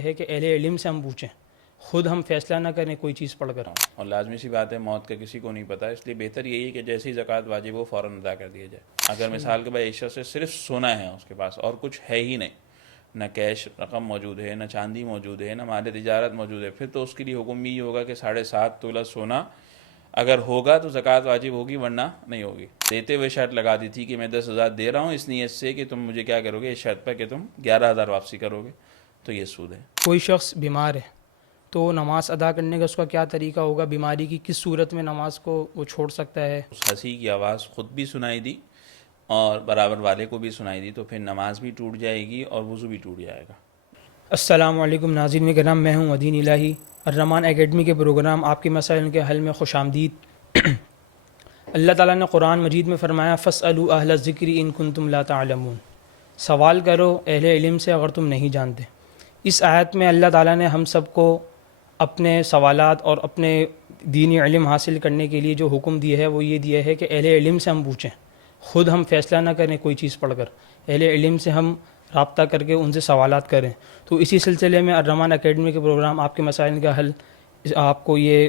یہ ہے کہ اہل علم سے ہم پوچھیں، خود ہم فیصلہ نہ کریں کوئی چیز پڑھ کر۔ اور لازمی سی بات ہے، موت کا کسی کو نہیں پتہ، اس لیے بہتر یہی ہے کہ جیسی زکوٰۃ واجب ہو فوراً ادا کر دیا جائے۔ اگر مثال کے بعد عشاء سے صرف سونا ہے اس کے پاس اور کچھ ہے ہی نہیں، نہ کیش رقم موجود ہے، نہ چاندی موجود ہے، نہ مال تجارت موجود ہے، پھر تو اس کے لیے حکم یہ ہوگا کہ 7.5 تولہ سونا اگر ہوگا تو زکوٰۃ واجب ہوگی، ورنہ نہیں ہوگی۔ دیتے ہوئے شرط لگا دی تھی کہ میں 10,000 دے رہا ہوں اس نیت سے کہ تم مجھے کیا کرو گے، اس شرط پر کہ تم 11,000 واپسی کرو گے، تو یہ سود ہے۔ کوئی شخص بیمار ہے تو نماز ادا کرنے کا اس کا کیا طریقہ ہوگا؟ بیماری کی کس صورت میں نماز کو وہ چھوڑ سکتا ہے؟ اس ہنسی کی آواز خود بھی سنائی دی اور برابر والے کو بھی سنائی دی تو پھر نماز بھی ٹوٹ جائے گی اور وضو بھی ٹوٹ جائے گا۔ السلام علیکم ناظرین کرام، میں ہوں ودین الہی، الرحمان اکیڈمی کے پروگرام آپ کے مسائل کے حل میں خوش آمدید۔ اللہ تعالیٰ نے قرآن مجید میں فرمایا فَاسْأَلُوا أَهْلَ الذِّكْرِ إِن كُنتُمْ لَا تَعْلَمُونَ، سوال کرو اہل علم سے اگر تم نہیں جانتے۔ اس آیت میں اللہ تعالیٰ نے ہم سب کو اپنے سوالات اور اپنے دینی علم حاصل کرنے کے لیے جو حکم دیا ہے وہ یہ دیا ہے کہ اہل علم سے ہم پوچھیں، خود ہم فیصلہ نہ کریں کوئی چیز پڑھ کر، اہل علم سے ہم رابطہ کر کے ان سے سوالات کریں۔ تو اسی سلسلے میں الرحمان اکیڈمی کے پروگرام آپ کے مسائل کا حل آپ کو یہ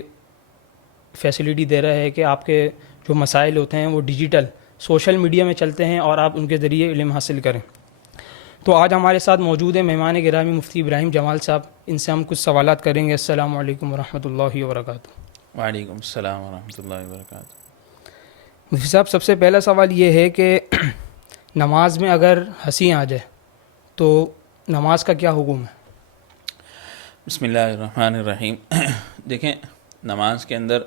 فیسلٹی دے رہا ہے کہ آپ کے جو مسائل ہوتے ہیں وہ ڈیجیٹل سوشل میڈیا میں چلتے ہیں اور آپ ان کے ذریعے علم حاصل کریں۔ تو آج ہمارے ساتھ موجود ہیں مہمان گرامی مفتی ابراہیم جمال صاحب، ان سے ہم کچھ سوالات کریں گے۔ السلام علیکم ورحمۃ اللہ وبرکاتہ۔ وعلیکم السلام ورحمۃ اللہ وبرکاتہ۔ مفتی صاحب، سب سے پہلا سوال یہ ہے کہ نماز میں اگر ہنسی آ جائے تو نماز کا کیا حکم ہے؟ بسم اللہ الرحمن الرحیم۔ دیکھیں، نماز کے اندر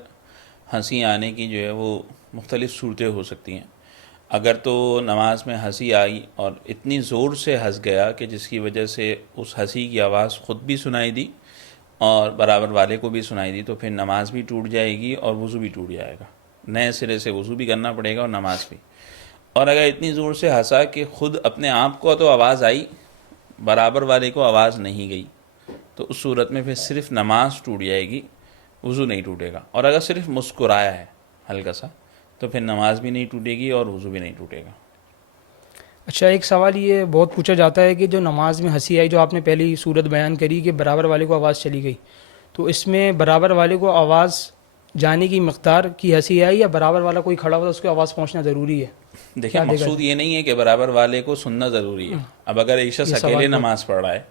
ہنسی آنے کی جو ہے وہ مختلف صورتیں ہو سکتی ہیں۔ اگر تو نماز میں ہنسی آئی اور اتنی زور سے ہنس گیا کہ جس کی وجہ سے اس ہنسی کی آواز خود بھی سنائی دی اور برابر والے کو بھی سنائی دی تو پھر نماز بھی ٹوٹ جائے گی اور وضو بھی ٹوٹ جائے گا، نئے سرے سے وضو بھی کرنا پڑے گا اور نماز بھی۔ اور اگر اتنی زور سے ہنسا کہ خود اپنے آپ کو تو آواز آئی، برابر والے کو آواز نہیں گئی، تو اس صورت میں پھر صرف نماز ٹوٹ جائے گی، وضو نہیں ٹوٹے گا۔ اور اگر صرف مسکرایا ہے ہلکا سا تو پھر نماز بھی نہیں ٹوٹے گی اور وضو بھی نہیں ٹوٹے گا۔ اچھا، ایک سوال یہ بہت پوچھا جاتا ہے کہ جو نماز میں ہنسی آئی، جو آپ نے پہلی صورت بیان کری کہ برابر والے کو آواز چلی گئی، تو اس میں برابر والے کو آواز جانے کی مقدار کی ہنسی آئی یا برابر والا کوئی کھڑا ہوا تو اس کو آواز پہنچنا ضروری ہے؟ دیکھیں، مقصود یہ نہیں ہے کہ برابر والے کو سننا ضروری ہے۔ اب اگر ایک شخص اکیلے نماز پڑھ رہا ہے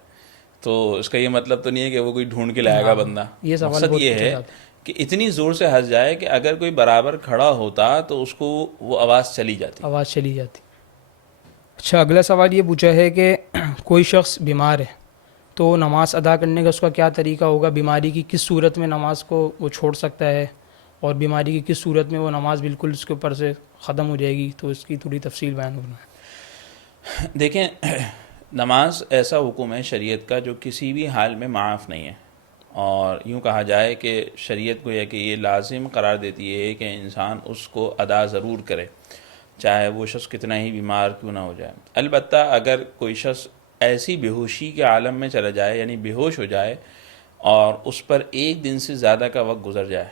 تو اس کا یہ مطلب تو نہیں ہے کہ وہ کوئی ڈھونڈ کے لائے گا بندہ۔ مقصد یہ ہے کہ اتنی زور سے ہنس جائے کہ اگر کوئی برابر کھڑا ہوتا تو اس کو وہ آواز چلی جاتی۔ اچھا، اگلا سوال یہ پوچھا ہے کہ کوئی شخص بیمار ہے تو نماز ادا کرنے کا اس کا کیا طریقہ ہوگا؟ بیماری کی کس صورت میں نماز کو وہ چھوڑ سکتا ہے اور بیماری کی کس صورت میں وہ نماز بالکل اس کے اوپر سے ختم ہو جائے گی؟ تو اس کی تھوڑی تفصیل بیان کرنا ہے۔ دیکھیں، نماز ایسا حکم ہے شریعت کا جو کسی بھی حال میں معاف نہیں ہے، اور یوں کہا جائے کہ شریعت گویا کہ یہ لازم قرار دیتی ہے کہ انسان اس کو ادا ضرور کرے، چاہے وہ شخص کتنا ہی بیمار کیوں نہ ہو جائے۔ البتہ اگر کوئی شخص ایسی بے ہوشی کے عالم میں چلا جائے، یعنی بے ہوش ہو جائے، اور اس پر 1 دن سے زیادہ کا وقت گزر جائے،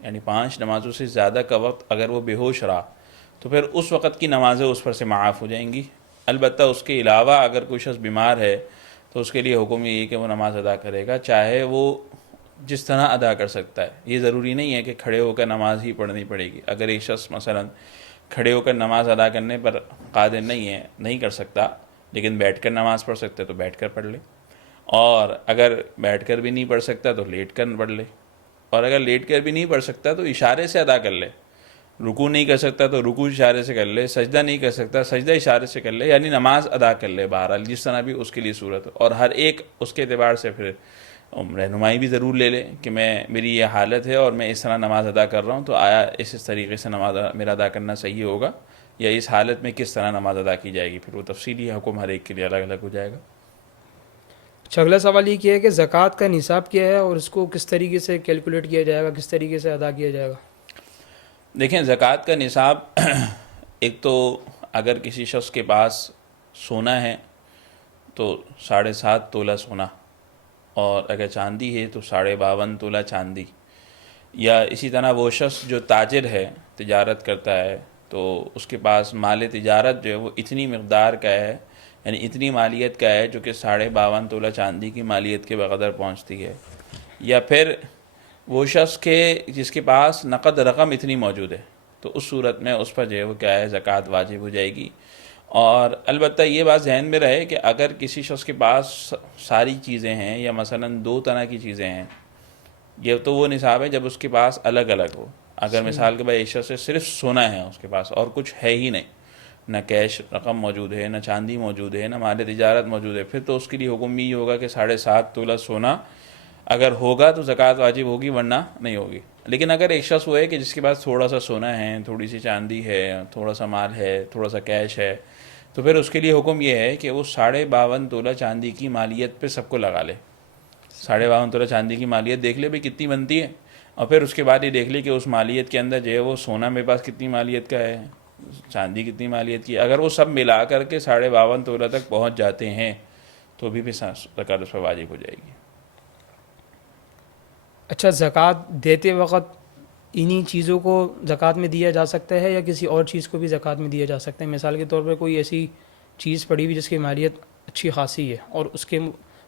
یعنی 5 نمازوں سے زیادہ کا وقت اگر وہ بے ہوش رہا تو پھر اس وقت کی نمازیں اس پر سے معاف ہو جائیں گی۔ البتہ اس کے علاوہ اگر کوئی شخص بیمار ہے تو اس کے لیے حکم یہ ہے کہ وہ نماز ادا کرے گا، چاہے وہ جس طرح ادا کر سکتا ہے۔ یہ ضروری نہیں ہے کہ کھڑے ہو کر نماز ہی پڑھنی پڑے گی۔ اگر ایک شخص مثلا کھڑے ہو کر نماز ادا کرنے پر قادر نہیں ہے، نہیں کر سکتا، لیکن بیٹھ کر نماز پڑھ سکتا ہے تو بیٹھ کر پڑھ لے، اور اگر بیٹھ کر بھی نہیں پڑھ سکتا تو لیٹ کر پڑھ لے، اور اگر لیٹ کر بھی نہیں پڑھ سکتا تو اشارے سے ادا کر لے۔ رکوع نہیں کر سکتا تو رکوع اشارے سے کر لے، سجدہ نہیں کر سکتا سجدہ اشارے سے کر لے، یعنی نماز ادا کر لے بہرحال جس طرح بھی اس کے لیے صورت ہو۔ اور ہر ایک اس کے اعتبار سے پھر رہنمائی بھی ضرور لے لے کہ میری یہ حالت ہے اور میں اس طرح نماز ادا کر رہا ہوں، تو آیا اس طریقے سے نماز میرا ادا کرنا صحیح ہوگا، یا اس حالت میں کس طرح نماز ادا کی جائے گی؟ پھر وہ تفصیلی حکم ہر ایک کے لیے الگ الگ ہو جائے گا۔ اچھا، اگلا سوال یہ کیا ہے کہ زکوٰۃ کا نصاب کیا ہے اور اس کو کس طریقے سے کیلکولیٹ کیا جائے گا، کس طریقے سے ادا کیا جائے گا؟ دیکھیں، زکوٰۃ کا نصاب ایک تو اگر کسی شخص کے پاس سونا ہے تو 7.5 تولہ سونا، اور اگر چاندی ہے تو 52.5 تولہ چاندی، یا اسی طرح وہ شخص جو تاجر ہے، تجارت کرتا ہے، تو اس کے پاس مال تجارت جو ہے وہ اتنی مقدار کا ہے یعنی اتنی مالیت کا ہے جو کہ 52.5 تولہ چاندی کی مالیت کے بقدر پہنچتی ہے، یا پھر وہ شخص کے جس کے پاس نقد رقم اتنی موجود ہے، تو اس صورت میں اس پر جو ہے وہ کیا ہے زکوٰۃ واجب ہو جائے گی۔ اور البتہ یہ بات ذہن میں رہے کہ اگر کسی شخص کے پاس ساری چیزیں ہیں، یا مثلاً 2 طرح کی چیزیں ہیں، یہ تو وہ نصاب ہے جب اس کے پاس الگ الگ ہو۔ اگر مثال کے بعد ایک شخص سے صرف سونا ہے اس کے پاس اور کچھ ہے ہی نہیں، نہ کیش رقم موجود ہے، نہ چاندی موجود ہے، نہ مال تجارت موجود ہے، پھر تو اس کے لیے حکم یہ ہوگا کہ 7.5 تولہ سونا اگر ہوگا تو زکوٰۃ واجب ہوگی، ورنہ نہیں ہوگی۔ لیکن اگر ایک شخص وہ ہے کہ جس کے پاس تھوڑا سا سونا ہے، تھوڑی سی چاندی ہے، تھوڑا سا مال ہے، تھوڑا سا کیش ہے، تو پھر اس کے لیے حکم یہ ہے کہ وہ 52.5 تولہ چاندی کی مالیت پہ سب کو لگا لے۔ 52.5 تولہ چاندی کی مالیت دیکھ لے بھی کتنی بنتی ہے، اور پھر اس کے بعد یہ دیکھ لے کہ اس مالیت کے اندر جو ہے وہ سونا میرے پاس کتنی مالیت کا ہے، چاندی کتنی مالیت کی ہے۔ اگر وہ سب ملا کر کے 52.5 تولہ تک پہنچ جاتے ہیں تو بھی زکوٰۃ اس پر واجب ہو جائے گی۔ اچھا، زکوٰۃ دیتے وقت انہی چیزوں کو زکوٰۃ میں دیا جا سکتا ہے یا کسی اور چیز کو بھی زکوٰۃ میں دیا جا سکتا ہے؟ مثال کے طور پر کوئی ایسی چیز پڑی ہوئی جس کی مالیت اچھی خاصی ہے اور اس کے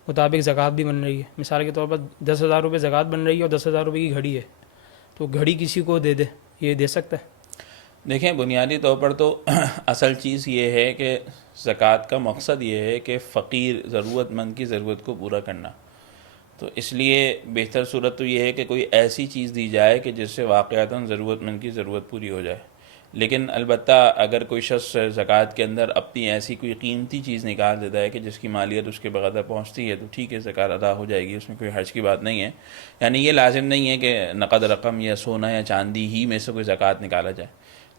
مطابق زکوٰۃ بھی بن رہی ہے، مثال کے طور پر 10,000 روپے زکوٰۃ بن رہی ہے اور 10,000 روپے کی گھڑی ہے، تو گھڑی کسی کو دے دے، یہ دے سکتا ہے؟ دیکھیں، بنیادی طور پر تو اصل چیز یہ ہے کہ زکوٰۃ کا مقصد یہ ہے کہ فقیر ضرورت مند کی ضرورت کو پورا کرنا، تو اس لیے بہتر صورت تو یہ ہے کہ کوئی ایسی چیز دی جائے کہ جس سے واقعتاً ضرورت مند کی ضرورت پوری ہو جائے۔ لیکن البتہ اگر کوئی شخص زکوٰۃ کے اندر اپنی ایسی کوئی قیمتی چیز نکال دیتا ہے کہ جس کی مالیت اس کے بقدر پہنچتی ہے، تو ٹھیک ہے، زکوٰۃ ادا ہو جائے گی، اس میں کوئی حرج کی بات نہیں ہے۔ یعنی یہ لازم نہیں ہے کہ نقد رقم یا سونا یا چاندی ہی میں سے کوئی زکوٰۃ نکالا جائے،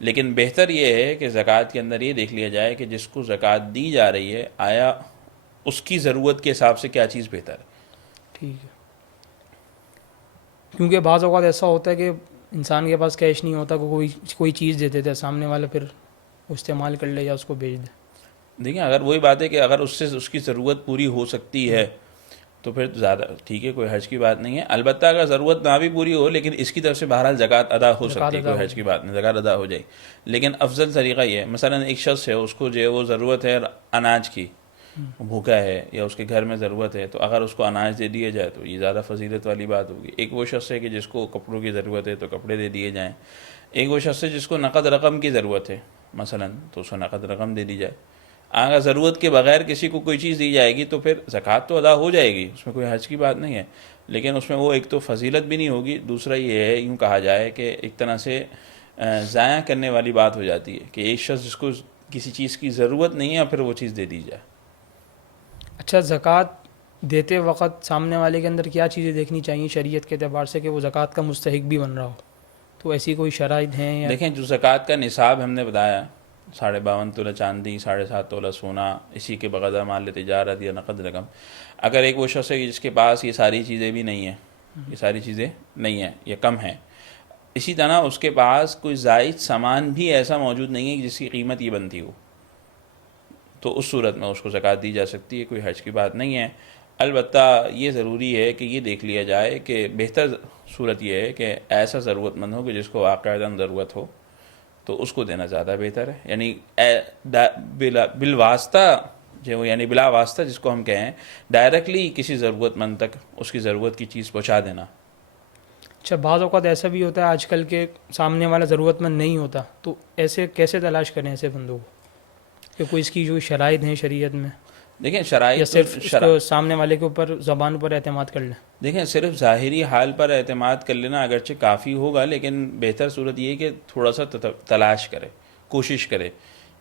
لیکن بہتر یہ ہے کہ زکوٰۃ کے اندر یہ دیکھ لیا جائے کہ جس کو زکوٰۃ دی جا رہی ہے آیا اس کی ضرورت کے حساب سے کیا چیز بہتر ہے۔ ٹھیک ہے، کیونکہ بعض اوقات ایسا ہوتا ہے کہ انسان کے پاس کیش نہیں ہوتا، کوئی چیز دے دیتا ہے سامنے والا، پھر وہ استعمال کر لے یا اس کو بیچ دے۔ دیکھیں، اگر وہی بات ہے کہ اگر اس سے اس کی ضرورت پوری ہو سکتی ہے تو پھر زیادہ ٹھیک ہے، کوئی حرج کی بات نہیں ہے۔ البتہ اگر ضرورت نہ بھی پوری ہو لیکن اس کی طرف سے بہرحال زکوٰۃ ادا ہو سکتی ہے، کوئی حرج کی بات نہیں، زکوٰۃ ادا ہو جائے۔ لیکن افضل طریقہ یہ ہے، مثلا ایک شخص ہے، اس کو جو ہے وہ ضرورت ہے اناج کی، بھوکا ہے یا اس کے گھر میں ضرورت ہے، تو اگر اس کو اناج دے دیا جائے تو یہ زیادہ فضیلت والی بات ہوگی۔ ایک وہ شخص ہے کہ جس کو کپڑوں کی ضرورت ہے تو کپڑے دے دیے جائیں، ایک وہ شخص ہے جس کو نقد رقم کی ضرورت ہے مثلا، تو اس کو نقد رقم دے دی جائے۔ اگر ضرورت کے بغیر کسی کو کوئی چیز دی جائے گی تو پھر زکوٰۃ تو ادا ہو جائے گی، اس میں کوئی حرج کی بات نہیں ہے، لیکن اس میں وہ ایک تو فضیلت بھی نہیں ہوگی، دوسرا یہ ہے یوں کہا جائے کہ ایک طرح سے ضائع کرنے والی بات ہو جاتی ہے کہ ایک شخص جس کو کسی چیز کی ضرورت نہیں ہے پھر وہ چیز دے دی جائے۔ اچھا، زکوٰۃ دیتے وقت سامنے والے کے اندر کیا چیزیں دیکھنی چاہیے شریعت کے اعتبار سے کہ وہ زکوٰۃ کا مستحق بھی بن رہا ہو؟ تو ایسی کوئی شرائط ہیں یا؟ دیکھیں، جو زکوٰۃ کا نصاب ہم نے بتایا 52.5 تولہ چاندی، 7.5 تولہ سونا، اسی کے بقدر مال تجارت یا نقد رقم۔ اگر ایک وہ شخص ہے جس کے پاس یہ ساری چیزیں بھی نہیں ہیں، یہ ساری چیزیں نہیں ہیں یا کم ہیں، اسی طرح اس کے پاس کوئی زائد سامان بھی ایسا موجود نہیں ہے جس کی قیمت یہ بنتی ہو، تو اس صورت میں اس کو زکوٰۃ دی جا سکتی ہے، کوئی حرج کی بات نہیں ہے۔ البتہ یہ ضروری ہے کہ یہ دیکھ لیا جائے کہ بہتر صورت یہ ہے کہ ایسا ضرورت مند ہو کہ جس کو واقعتاً ضرورت ہو، تو اس کو دینا زیادہ بہتر ہے۔ یعنی بالواسطہ جو، یعنی بلا واسطہ جس کو ہم کہیں، ڈائریکٹلی کسی ضرورت مند تک اس کی ضرورت کی چیز پہنچا دینا۔ اچھا، بعض اوقات ایسا بھی ہوتا ہے آج کل کے سامنے والا ضرورت مند نہیں ہوتا، تو ایسے کیسے تلاش کریں ایسے بندوں کو کہ کوئی اس کی جو شرائط ہیں شریعت میں، دیکھیں یا شرائط صرف اس کو سامنے والے کے اوپر زبان پر اعتماد کر لیں؟ دیکھیں، صرف ظاہری حال پر اعتماد کر لینا اگرچہ کافی ہوگا، لیکن بہتر صورت یہ ہے کہ تھوڑا سا تلاش کرے، کوشش کرے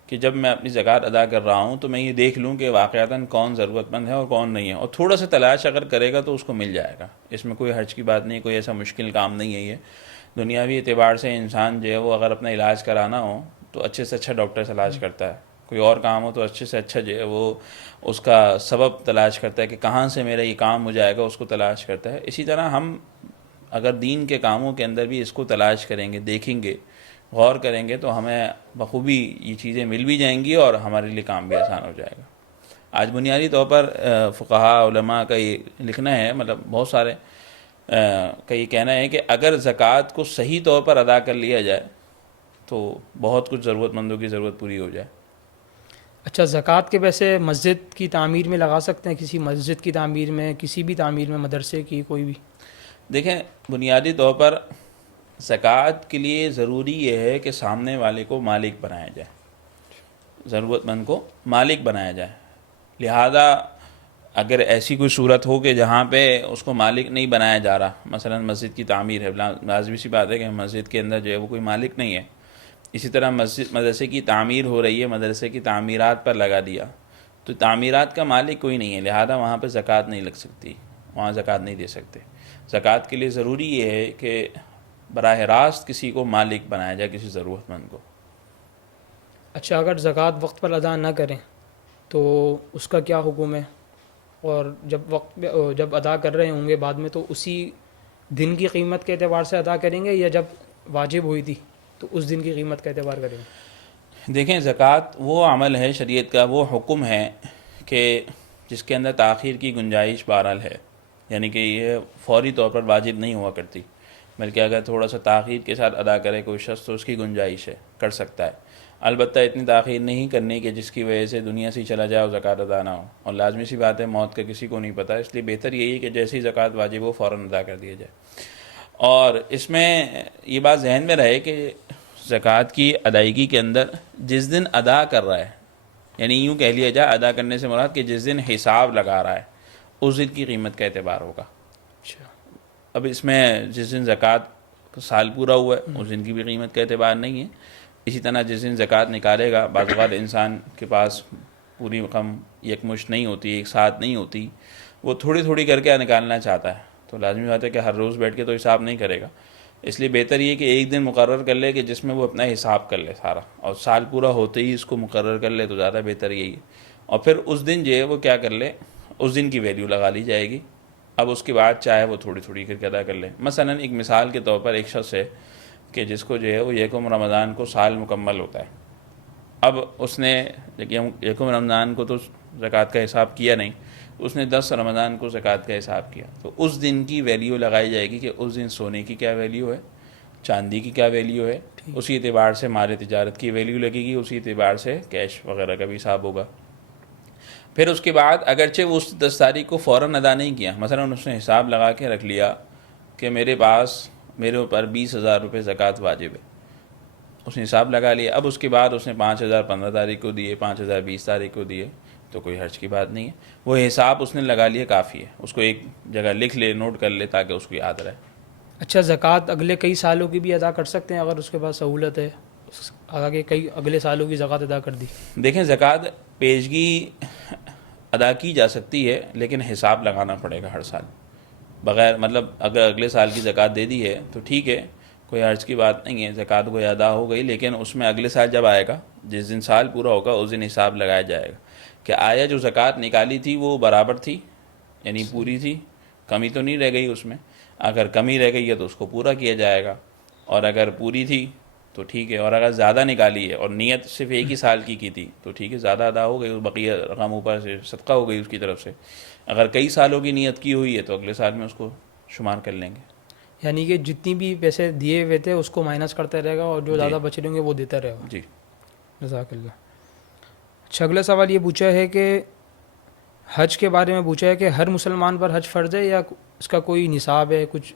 کہ جب میں اپنی زکوٰۃ ادا کر رہا ہوں تو میں یہ دیکھ لوں کہ واقعتاً کون ضرورت مند ہے اور کون نہیں ہے، اور تھوڑا سا تلاش اگر کرے گا تو اس کو مل جائے گا، اس میں کوئی حرج کی بات نہیں، کوئی ایسا مشکل کام نہیں ہے یہ۔ دنیاوی اعتبار سے انسان جو ہے وہ اگر اپنا علاج کرانا ہو تو اچھے سے اچھا ڈاکٹر تلاش کرتا ہے، کوئی اور کام ہو تو اچھے سے اچھا جو ہے وہ اس کا سبب تلاش کرتا ہے کہ کہاں سے میرا یہ کام ہو جائے گا، اس کو تلاش کرتا ہے۔ اسی طرح ہم اگر دین کے کاموں کے اندر بھی اس کو تلاش کریں گے، دیکھیں گے، غور کریں گے، تو ہمیں بخوبی یہ چیزیں مل بھی جائیں گی اور ہمارے لیے کام بھی آسان ہو جائے گا۔ آج بنیادی طور پر فقہاء علماء کا یہ لکھنا ہے، مطلب بہت سارے کا یہ کہنا ہے کہ اگر زکوٰۃ کو صحیح طور پر ادا کر لیا جائے تو بہت کچھ ضرورت مندوں کی ضرورت پوری ہو جائے۔ اچھا، زکوٰۃ کے پیسے مسجد کی تعمیر میں لگا سکتے ہیں؟ کسی مسجد کی تعمیر میں، کسی بھی تعمیر میں، مدرسے کی کوئی بھی؟ دیکھیں، بنیادی طور پر زکوٰۃ کے لیے ضروری یہ ہے کہ سامنے والے کو مالک بنایا جائے، ضرورت مند کو مالک بنایا جائے۔ لہذا اگر ایسی کوئی صورت ہو کہ جہاں پہ اس کو مالک نہیں بنایا جا رہا، مثلا مسجد کی تعمیر ہے، لازمی سی بات ہے کہ مسجد کے اندر جو ہے وہ کوئی مالک نہیں ہے، اسی طرح مدرسے کی تعمیر ہو رہی ہے، مدرسے کی تعمیرات پر لگا دیا، تو تعمیرات کا مالک کوئی نہیں ہے، لہذا وہاں پہ زکوٰۃ نہیں لگ سکتی، وہاں زکوٰۃ نہیں دے سکتے۔ زکوٰۃ کے لیے ضروری یہ ہے کہ براہ راست کسی کو مالک بنایا جائے، کسی ضرورت مند کو۔ اچھا، اگر زکوٰۃ وقت پر ادا نہ کریں تو اس کا کیا حکم ہے؟ اور جب ادا کر رہے ہوں گے بعد میں، تو اسی دن کی قیمت کے اعتبار سے ادا کریں گے، یا جب واجب ہوئی تھی تو اس دن کی قیمت کا اعتبار کریں گے؟ دیکھیں، زکوٰۃ وہ عمل ہے شریعت کا، وہ حکم ہے کہ جس کے اندر تاخیر کی گنجائش بہرحال ہے، یعنی کہ یہ فوری طور پر واجب نہیں ہوا کرتی، بلکہ اگر تھوڑا سا تاخیر کے ساتھ ادا کرے کوئی شخص تو اس کی گنجائش ہے، کر سکتا ہے۔ البتہ اتنی تاخیر نہیں کرنی کہ جس کی وجہ سے دنیا سے چلا جائے اور زکوٰۃ ادا نہ ہو، اور لازمی سی بات ہے موت کا کسی کو نہیں پتہ، اس لیے بہتر یہی ہے کہ جیسی زکوٰۃ واجب ہو فوراً ادا کر دیا جائے۔ اور اس میں یہ بات ذہن میں رہے کہ زکوٰۃ کی ادائیگی کے اندر جس دن ادا کر رہا ہے، یعنی یوں کہہ لیا جائے ادا کرنے سے مراد کہ جس دن حساب لگا رہا ہے اس دن کی قیمت کا اعتبار ہوگا۔ اچھا، اب اس میں جس دن زکوٰۃ سال پورا ہوا ہے اس دن کی بھی قیمت کا اعتبار نہیں ہے۔ اسی طرح جس دن زکوٰۃ نکالے گا، بعض اوقات انسان کے پاس پوری رقم یکمشت نہیں ہوتی، ایک ساتھ نہیں ہوتی، وہ تھوڑی تھوڑی کر کے نکالنا چاہتا ہے، تو لازمی بات ہے کہ ہر روز بیٹھ کے تو حساب نہیں کرے گا، اس لیے بہتر یہ کہ ایک دن مقرر کر لے کہ جس میں وہ اپنا حساب کر لے سارا، اور سال پورا ہوتے ہی اس کو مقرر کر لے تو زیادہ بہتر یہی ہے۔ اور پھر اس دن جو ہے وہ کیا کر لے، اس دن کی ویلیو لگا لی جائے گی، اب اس کے بعد چاہے وہ تھوڑی تھوڑی کر کے ادا کر لے۔ مثلا ایک مثال کے طور پر ایک شخص ہے کہ جس کو جو ہے وہ یکم رمضان کو سال مکمل ہوتا ہے، اب اس نے یکم رمضان کو تو زکوٰۃ کا حساب کیا نہیں، اس نے 10 رمضان کو زکوٰۃ کا حساب کیا، تو اس دن کی ویلیو لگائی جائے گی کہ اس دن سونے کی کیا ویلیو ہے، چاندی کی کیا ویلیو ہے، اسی اعتبار سے مال تجارت کی ویلیو لگے گی، اسی اعتبار سے کیش وغیرہ کا بھی حساب ہوگا۔ پھر اس کے بعد اگرچہ وہ اس 10 تاریخ کو فوراً ادا نہیں کیا، مثلا اس نے حساب لگا کے رکھ لیا کہ میرے اوپر 20,000 روپے زکوٰۃ واجب ہے، اس نے حساب لگا لیا، اب اس کے بعد اس نے 5,000 15 تاریخ کو دیے، 5,000 20 تاریخ کو دیے، تو کوئی حرج کی بات نہیں ہے، وہ حساب اس نے لگا لیا کافی ہے، اس کو ایک جگہ لکھ لے، نوٹ کر لے تاکہ اس کو یاد رہے۔ اچھا، زکوٰۃ اگلے کئی سالوں کی بھی ادا کر سکتے ہیں اگر اس کے پاس سہولت ہے، آگے کئی اگلے سالوں کی زکوٰۃ ادا کر دی؟ دیکھیں، زکوٰۃ پیشگی ادا کی جا سکتی ہے، لیکن حساب لگانا پڑے گا ہر سال، بغیر مطلب اگر اگلے سال کی زکوٰۃ دے دی ہے تو ٹھیک ہے، کوئی حرج کی بات نہیں ہے، زکوٰۃ کو ادا ہو گئی، لیکن اس میں اگلے سال جب آئے گا، جس دن سال پورا ہوگا اس دن حساب لگایا جائے گا کہ آیا جو زکوٰۃ نکالی تھی وہ برابر تھی، یعنی پوری تھی، کمی تو نہیں رہ گئی اس میں، اگر کمی رہ گئی ہے تو اس کو پورا کیا جائے گا، اور اگر پوری تھی تو ٹھیک ہے، اور اگر زیادہ نکالی ہے اور نیت صرف ایک ہی سال کی تھی تو ٹھیک ہے، زیادہ ادا ہو گئی، بقیہ رقم اوپر سے صدقہ ہو گئی اس کی طرف سے۔ اگر کئی سالوں کی نیت کی ہوئی ہے تو اگلے سال میں اس کو شمار کر لیں گے۔ یعنی کہ جتنی بھی پیسے دیے ہوئے تھے اس کو مائنس کرتا رہے گا، اور جو زیادہ بچ رہیں گے وہ دیتا رہے گا۔ جی، جزاک اللہ۔ اچھا، اگلا سوال یہ پوچھا ہے کہ حج کے بارے میں پوچھا ہے کہ ہر مسلمان پر حج فرض ہے، یا اس کا کوئی نصاب ہے کچھ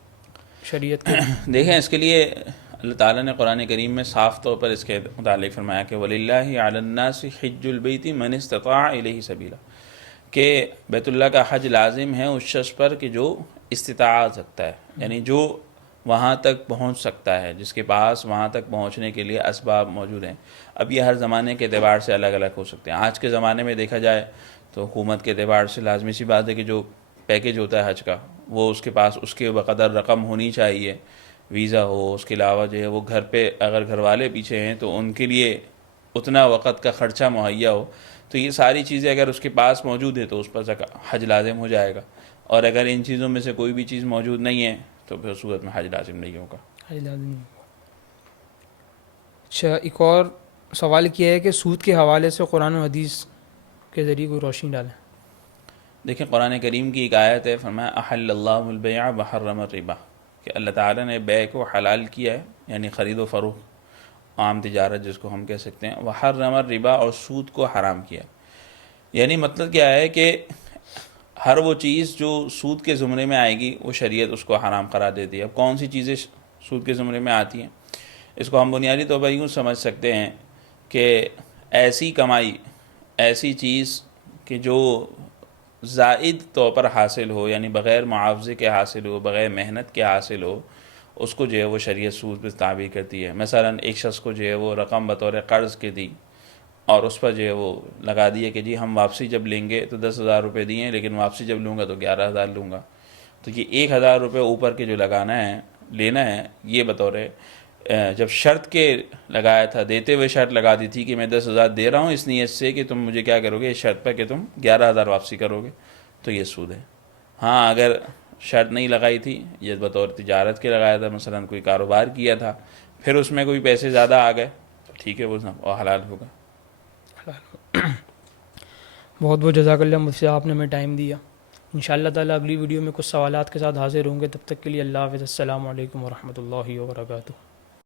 شریعت کے؟ دیکھیں، اس کے لیے اللہ تعالیٰ نے قرآن کریم میں صاف طور پر اس کے متعلق فرمایا کہ وَلِلَّهِ عَلَى النَّاسِ حِجُّ الْبَيْتِ مَنِ اسْتَطَاعَ إِلَيْهِ سَبِيلًا، کہ بیت اللہ کا حج لازم ہے اس شخص پر کہ جو استطاعت رکھتا ہے، یعنی جو وہاں تک پہنچ سکتا ہے، جس کے پاس وہاں تک پہنچنے کے لیے اسباب موجود ہیں۔ اب یہ ہر زمانے کے اعتبار سے الگ الگ ہو سکتے ہیں، آج کے زمانے میں دیکھا جائے تو حکومت کے اعتبار سے لازمی سی بات ہے کہ جو پیکیج ہوتا ہے حج کا وہ اس کے پاس اس کے بقدر رقم ہونی چاہیے، ویزا ہو، اس کے علاوہ جو ہے وہ گھر پہ اگر گھر والے پیچھے ہیں تو ان کے لیے اتنا وقت کا خرچہ مہیا ہو، تو یہ ساری چیزیں اگر اس کے پاس موجود ہے تو اس پر حج لازم ہو جائے گا، اور اگر ان چیزوں میں سے کوئی بھی چیز موجود نہیں ہے تو پھر صورت میں حج لازم نہیں ہوگا۔ حج لازم نہیں ہوگا۔ اچھا، ایک اور سوال کیا ہے کہ سود کے حوالے سے قرآن و حدیث کے ذریعے کوئی روشنی ڈالیں۔ دیکھیں، قرآن کریم کی ایک آیت ہے، فرمایا احل اللہ البیع وحرم الربا، کہ اللہ تعالیٰ نے بیع کو حلال کیا ہے، یعنی خرید و فروخت، عام تجارت جس کو ہم کہہ سکتے ہیں، وحرم الربا، اور سود کو حرام کیا۔ یعنی مطلب کیا ہے کہ ہر وہ چیز جو سود کے زمرے میں آئے گی وہ شریعت اس کو حرام قرار دیتی ہے۔ اب کون سی چیزیں سود کے زمرے میں آتی ہیں؟ اس کو ہم بنیادی طور پر یوں سمجھ سکتے ہیں کہ ایسی کمائی، ایسی چیز کہ جو زائد طور پر حاصل ہو، یعنی بغیر معاوضے کے حاصل ہو، بغیر محنت کے حاصل ہو، اس کو جو ہے وہ شریعت سود پہ تعبیر کرتی ہے۔ مثلا ایک شخص کو جو ہے وہ رقم بطور قرض کے دی اور اس پر جو ہے وہ لگا دیا کہ جی ہم واپسی جب لیں گے تو 10,000 روپے دیے، لیکن واپسی جب لوں گا تو 11,000 لوں گا، تو یہ 1,000 روپے اوپر کے جو لگانا ہے، لینا ہے، یہ بطور جب شرط کے لگایا تھا، دیتے ہوئے شرط لگا دی تھی کہ میں 10,000 دے رہا ہوں اس نیت سے کہ تم مجھے کیا کرو گے، اس شرط پر کہ تم 11,000 واپسی کرو گے، تو یہ سود ہے۔ ہاں اگر شرط نہیں لگائی تھی، یہ بطور تجارت کے لگایا تھا، مثلا کوئی کاروبار کیا تھا، پھر اس میں کوئی پیسے زیادہ آ گئے تو ٹھیک ہے، وہ حلال ہوگا۔ بہت بہت جزاک اللہ مجھ سے آپ نے ہمیں ٹائم دیا۔ انشاءاللہ تعالیٰ اگلی ویڈیو میں کچھ سوالات کے ساتھ حاضر ہوں گے، تب تک کے لیے اللہ حافظ، السلام علیکم ورحمۃ اللہ وبرکاتہ۔